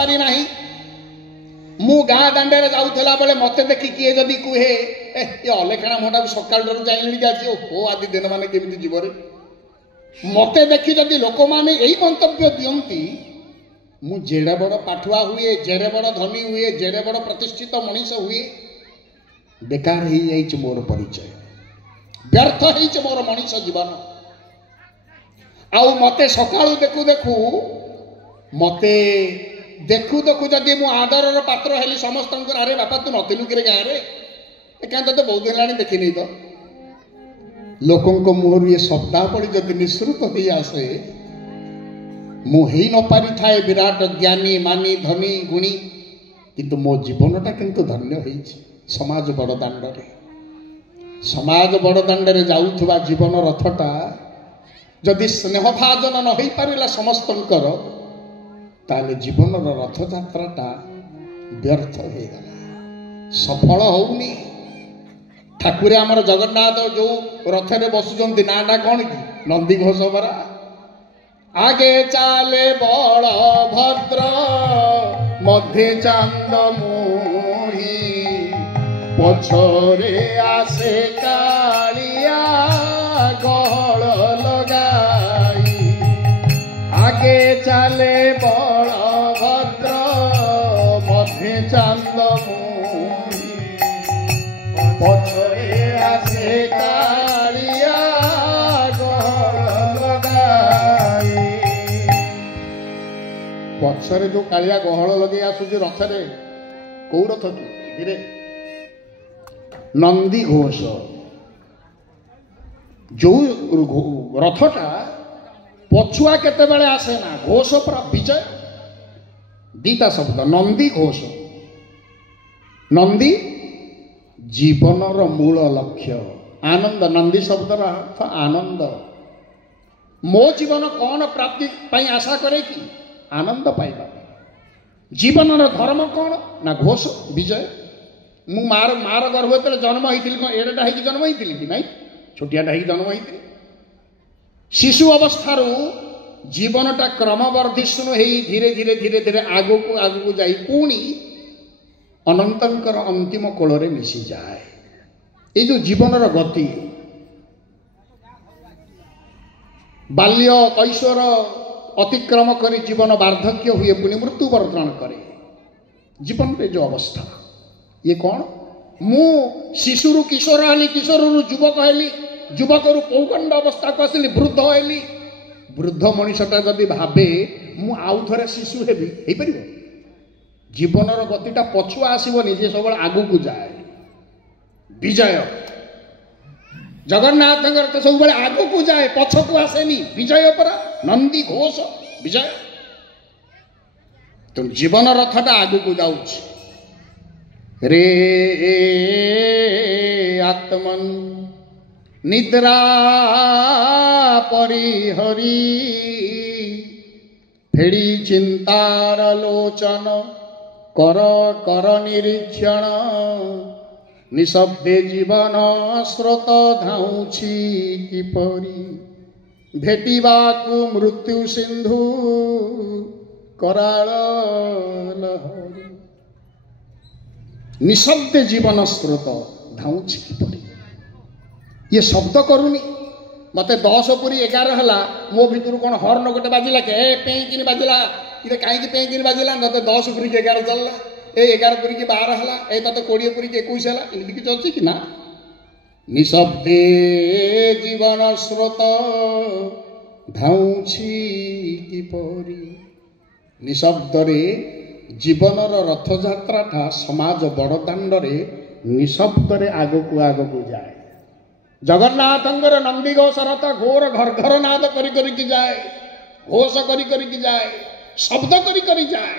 पारि नाही। मु गाँ दांडे जाऊला बेले मत देखी किए जदि कहे ये अलेखाणा मोटा सकाल जाइली आज हो आदि दिन मान केमी जीवन मत देखी जदि लोक मैंने यही मंतव्य दियंती मु जेड़े बड़ पाठुआ हुए जेड़े बड़ धनी हुए जेड़े बड़ प्रतिष्ठित मनीष हुए बेकार ही मोर परिचय व्यर्थ हो मोर मनीष जीवन। आउ मते सकाळु देखु देखु मते देखु देखु जदि मु आदर पात्र हेली समस्त अरे बापा तू नथिलु कि गाँव में क्या तो बहुत दिन देखी नहीं तो लोकों मुहर ये शब्दावली जदि निःसृत हो आसे मुही न पारि थाए विराट ज्ञानी मानी धनी गुणी किंतु मो जीवनटा किंतु धन्य हो समाज बड़दाण्डे समाज बड़दाण्डे जाऊथुवा जीवन रथटा जदि स्नेहभाजन न हो पारा समस्तंकर ताले जीवन रथ यात्राटा व्यर्थ हो गला सफल होनी। ठाकुर आमर जगन्नाथ जो रथरे बसुचंती नाटा कौन कि नंदी घोष परा आगे चाले बलभद्र मध्य चांद मुही पछरे आसे कालिया गहल लगाई आगे चाले बलभद्र मध्य चांद मुही पछरे आसे कालिया गहल लगाई। पछरे जो कालिया गहल लगे आसुची रथरे कौ रथ तू नंदी घोष जो रथटा पछुआ केते बेले आसे ना घोष पर विजय दीटा शब्द नंदी घोष नंदी जीवन मूल लक्ष्य आनंद नंदी शब्दर अर्थ आनंद मो जीवन कौन प्राप्ति पाई आशा करे कि आनंद पाइबा जीवन धर्म कौन ना घोष विजय मु मार मार गर्भ जो जन्म होती एडा हो जन्म होती कि नहीं छोटियाटा हो जन्म होती शिशु अवस्थार जीवनटा क्रमवर्धिष्णु हो धीरे धीरे धीरे धीरे आगक आगक जाई पुणी अनंतर अंतिम कोल मिसी जाए ये जो जीवन गति बाल्य कैशोर अतिक्रम कर जीवन वार्धक्य हुए पुणी मृत्युवरण करे जीवन रे जो अवस्था ये कौन मु शिशुरु किशोर हेली किशोर युवक हेली युवक पौगंड अवस्था को आसली वृद्ध हेली वृद्ध मनीषटा जदि भावे मु आउ थे शिशु हेबी हो पार जीवन गतिटा पछुआ आसबनी जे सब आगू को जाए विजय जगन्नाथ तो सब आगू को जाए पछकू आसेनी विजय परा नंदी घोष विजय तो जीवन रथटा आगू को जाउछ रे आत्मन निद्रा परिहरी फेड़ी चिंतार लोचन कर कर निरीक्षण निशब्दे जीवन स्रोत धाउछि किपरि भेटिबाकु मृत्यु सिंधु कराल लहरी निशब्द जीवन स्रोत धाउछि किपरि ये शब्द करूनी मते 10 पुरी 11 हला मो भितर कौन हर्न गोटे बाजिला के पें बाजिला ये कहीं पें बाजिला मत 10 पुरी 11 चलला ए 11 पुरी 12 हला ए तते 20 पुरी 21 हला इनकी किछ अछि कि ना निशब्दे जीवन स्रोत धाउछि किपरि निशब्द रे जीवनर रथ यात्राटा समाज बड़दाण्डे निशब्द रे आगक जाए जगन्नाथंगर नंदी घोष रथ घोर घर घर नाद करी जाए घोष करी जाए शब्द करी जाए